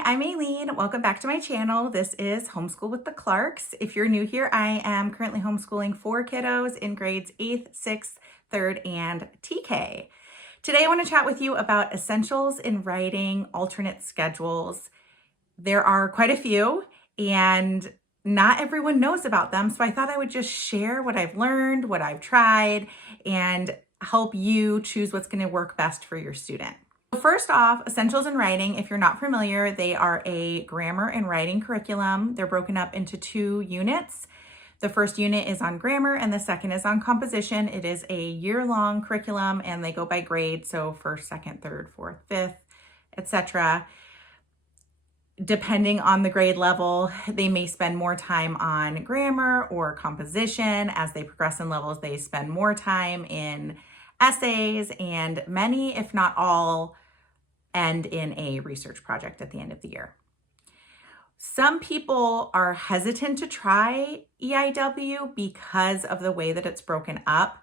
Hi, I'm Aileen. Welcome back to my channel. This is Homeschool with the Clarks. If you're new here, I am currently homeschooling 4 kiddos in grades 8th, 6th, 3rd, and TK. Today I want to chat with you about essentials in writing alternate schedules. There are quite a few and not everyone knows about them, so I thought I would just share what I've learned, what I've tried, and help you choose what's going to work best for your student. First off, essentials in writing, if you're not familiar, they are a grammar and writing curriculum. They're broken up into 2 units. The first unit is on grammar and the second is on composition. It is a year-long curriculum and they go by grade, so first, second, third, fourth, fifth, etc. Depending on the grade level, they may spend more time on grammar or composition. As they progress in levels, they spend more time in essays, and many, if not all, end in a research project at the end of the year. Some people are hesitant to try EIW because of the way that it's broken up.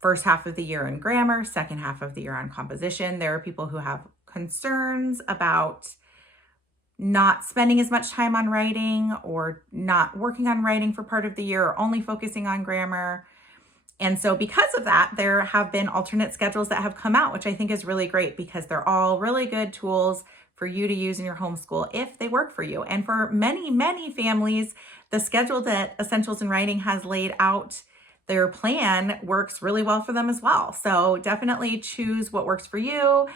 First half of the year in grammar, second half of the year on composition. There are people who have concerns about not spending as much time on writing or not working on writing for part of the year or only focusing on grammar. And so because of that, there have been alternate schedules that have come out, which I think is really great because they're all really good tools for you to use in your homeschool if they work for you. And for many, many families, the schedule that Essentials in Writing has laid out, their plan works really well for them as well. So definitely choose what works for you.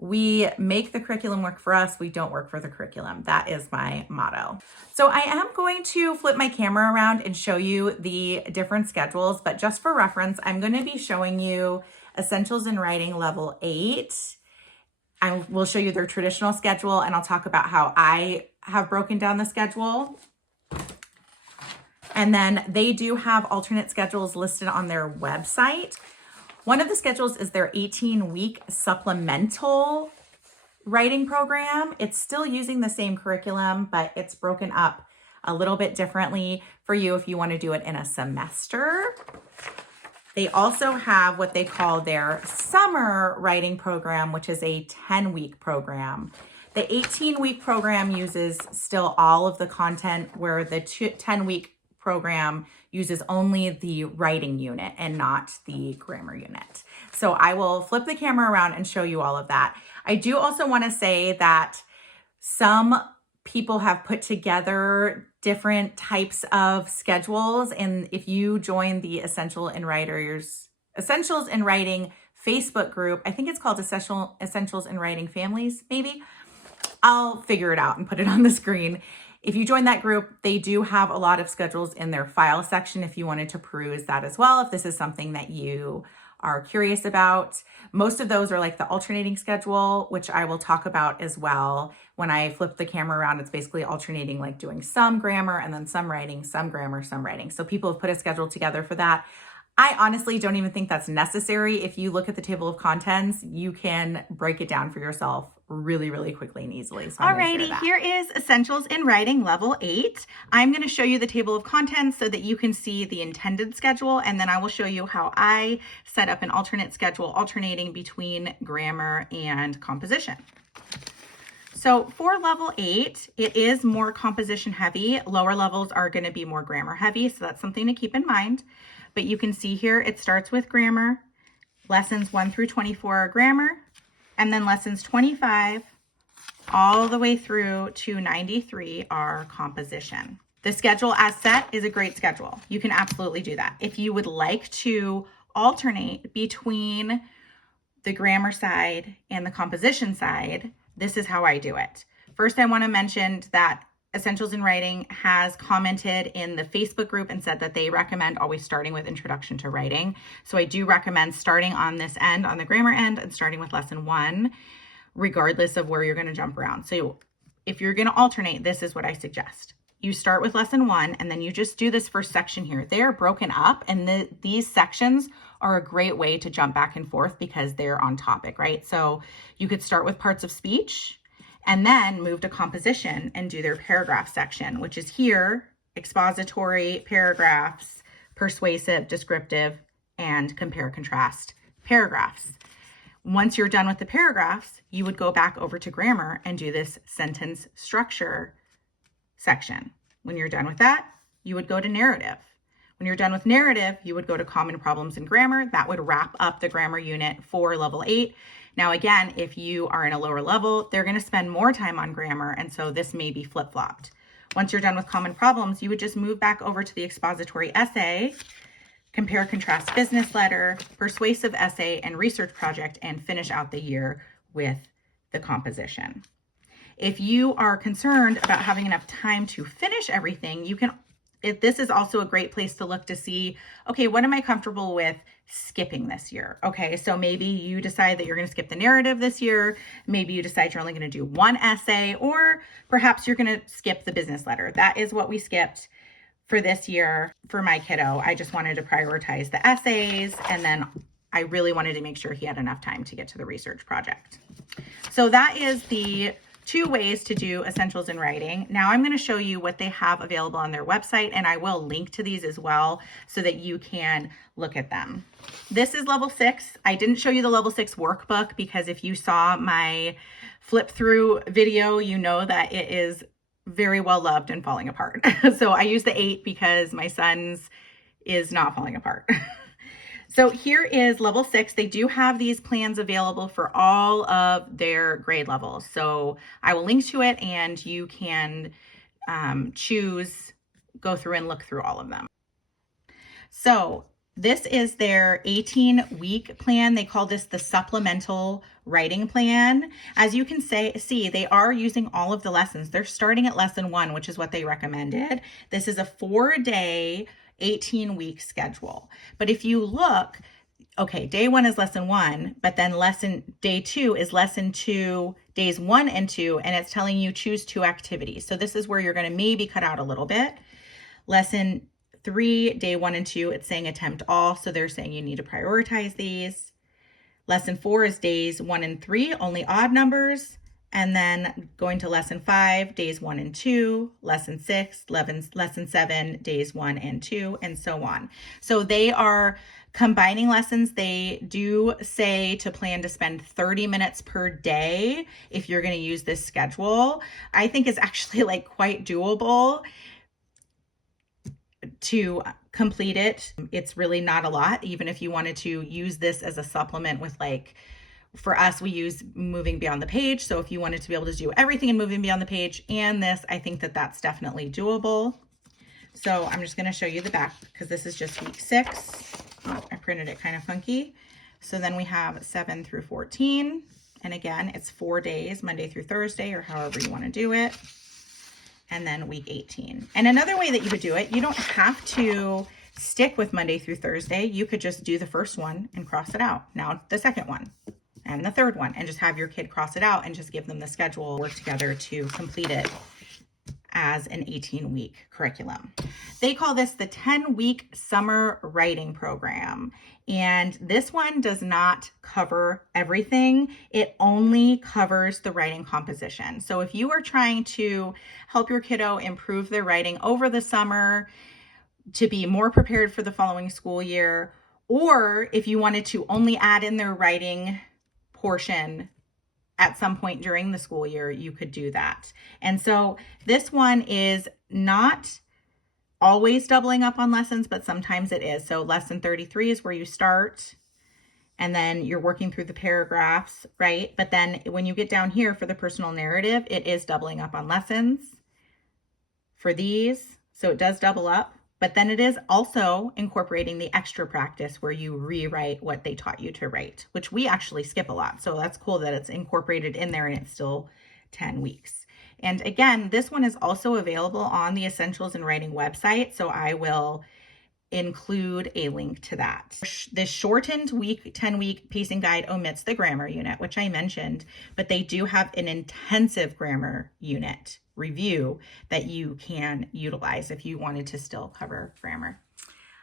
We make the curriculum work for us. We don't work for the curriculum. That is my motto. So I am going to flip my camera around and show you the different schedules, but just for reference, I'm going to be showing you Essentials in Writing Level 8. I will show you their traditional schedule and I'll talk about how I have broken down the schedule. And then they do have alternate schedules listed on their website. One of the schedules is their 18-week supplemental writing program. It's still using the same curriculum, but it's broken up a little bit differently for you if you want to do it in a semester. They also have what they call their summer writing program, which is a 10-week program. The 18-week program uses still all of the content, where the 10-week program uses only the writing unit and not the grammar unit. So I will flip the camera around and show you all of that. I do also want to say that some people have put together different types of schedules. And if you join the Essentials in Writing Facebook group, I think it's called Essentials in Writing Families, maybe. I'll figure it out and put it on the screen. If you join that group, they do have a lot of schedules in their file section if you wanted to peruse that as well, if this is something that you are curious about. Most of those are like the alternating schedule, which I will talk about as well. When I flip the camera around, it's basically alternating, like doing some grammar and then some writing, some grammar, some writing. So people have put a schedule together for that. I honestly don't even think that's necessary. If you look at the table of contents, you can break it down for yourself really, really quickly and easily. So alrighty, here is Essentials in Writing Level 8. I'm going to show you the table of contents so that you can see the intended schedule, and then I will show you how I set up an alternate schedule alternating between grammar and composition. So for level 8, it is more composition heavy. Lower levels are going to be more grammar heavy, so that's something to keep in mind. But you can see here, it starts with grammar. Lessons 1 through 24 are grammar, and then lessons 25 all the way through to 93 are composition. The schedule as set is a great schedule. You can absolutely do that. If you would like to alternate between the grammar side and the composition side, this is how I do it. First, I want to mention that Essentials in Writing has commented in the Facebook group and said that they recommend always starting with Introduction to Writing. So I do recommend starting on this end, on the grammar end, and starting with lesson 1, regardless of where you're going to jump around. So if you're going to alternate, this is what I suggest. You start with lesson 1, and then you just do this first section here. They are broken up, and these sections are a great way to jump back and forth because they're on topic, right? So you could start with parts of speech, and then move to composition and do their paragraph section, which is here, expository, paragraphs, persuasive, descriptive, and compare contrast paragraphs. Once you're done with the paragraphs, you would go back over to grammar and do this sentence structure section. When you're done with that, you would go to narrative. When you're done with narrative, you would go to common problems in grammar. That would wrap up the grammar unit for level 8. Now, again, if you are in a lower level, they're going to spend more time on grammar, and so this may be flip-flopped. Once you're done with common problems, you would just move back over to the expository essay, compare, contrast business letter, persuasive essay, and research project, and finish out the year with the composition. If you are concerned about having enough time to finish everything, this is also a great place to look to see, okay, what am I comfortable with skipping this year? Okay, so maybe you decide that you're going to skip the narrative this year. Maybe you decide you're only going to do one essay, or perhaps you're going to skip the business letter. That is what we skipped for this year for my kiddo. I just wanted to prioritize the essays, and then I really wanted to make sure he had enough time to get to the research project. So that is the 2 ways to do essentials in writing. Now I'm going to show you what they have available on their website, and I will link to these as well so that you can look at them. This is level 6. I didn't show you the level 6 workbook because if you saw my flip through video, you know that it is very well loved and falling apart. So I use the 8 because my son's is not falling apart. So here is level 6. They do have these plans available for all of their grade levels. So I will link to it, and you can go through and look through all of them. So this is their 18-week plan. They call this the supplemental writing plan. As you can see, they are using all of the lessons. They're starting at lesson 1, which is what they recommended. This is a 4-day 18-week schedule. But if you look, okay, day 1 is lesson 1, but then day 2 is lesson 2, days 1 and 2, and it's telling you choose 2 activities. So this is where you're going to maybe cut out a little bit. Lesson 3, day 1 and 2, it's saying attempt all. So they're saying you need to prioritize these. Lesson 4 is days 1 and 3, only odd numbers. And then going to lesson 5, days 1 and 2, lesson 6, lesson 7, days 1 and 2, and so on. So they are combining lessons. They do say to plan to spend 30 minutes per day if you're going to use this schedule. I think it's actually like quite doable to complete it. It's really not a lot, even if you wanted to use this as a supplement with for us, we use moving beyond the page. So if you wanted to be able to do everything in moving beyond the page and this, I think that that's definitely doable. So I'm just going to show you the back because this is just week 6. Oh, I printed it kind of funky. So then we have 7 through 14. And again, it's 4 days, Monday through Thursday, or however you want to do it. And then week 18. And another way that you would do it, you don't have to stick with Monday through Thursday. You could just do the first one and cross it out. Now the second one. And the third one, and just have your kid cross it out and just give them the schedule, work together to complete it as an 18-week curriculum. They call this the 10-week summer writing program. And this one does not cover everything. It only covers the writing composition. So if you are trying to help your kiddo improve their writing over the summer to be more prepared for the following school year, or if you wanted to only add in their writing portion at some point during the school year, you could do that. And so this one is not always doubling up on lessons, but sometimes it is. So lesson 33 is where you start, and then you're working through the paragraphs, right? But then when you get down here for the personal narrative, it is doubling up on lessons for these. So it does double up. But then it is also incorporating the extra practice where you rewrite what they taught you to write, which we actually skip a lot. So that's cool that it's incorporated in there and it's still 10 weeks. And again, this one is also available on the Essentials in Writing website. So I will include a link to that. This shortened 10-week pacing guide omits the grammar unit, which I mentioned, but they do have an intensive grammar unit review that you can utilize if you wanted to still cover grammar.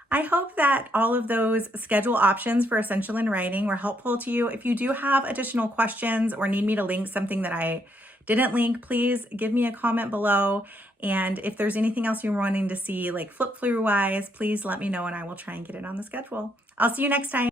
I hope that all of those schedule options for Essential in Writing were helpful to you. If you do have additional questions or need me to link something that I didn't link, please give me a comment below. And if there's anything else you're wanting to see, like flip through wise, please let me know and I will try and get it on the schedule. I'll see you next time.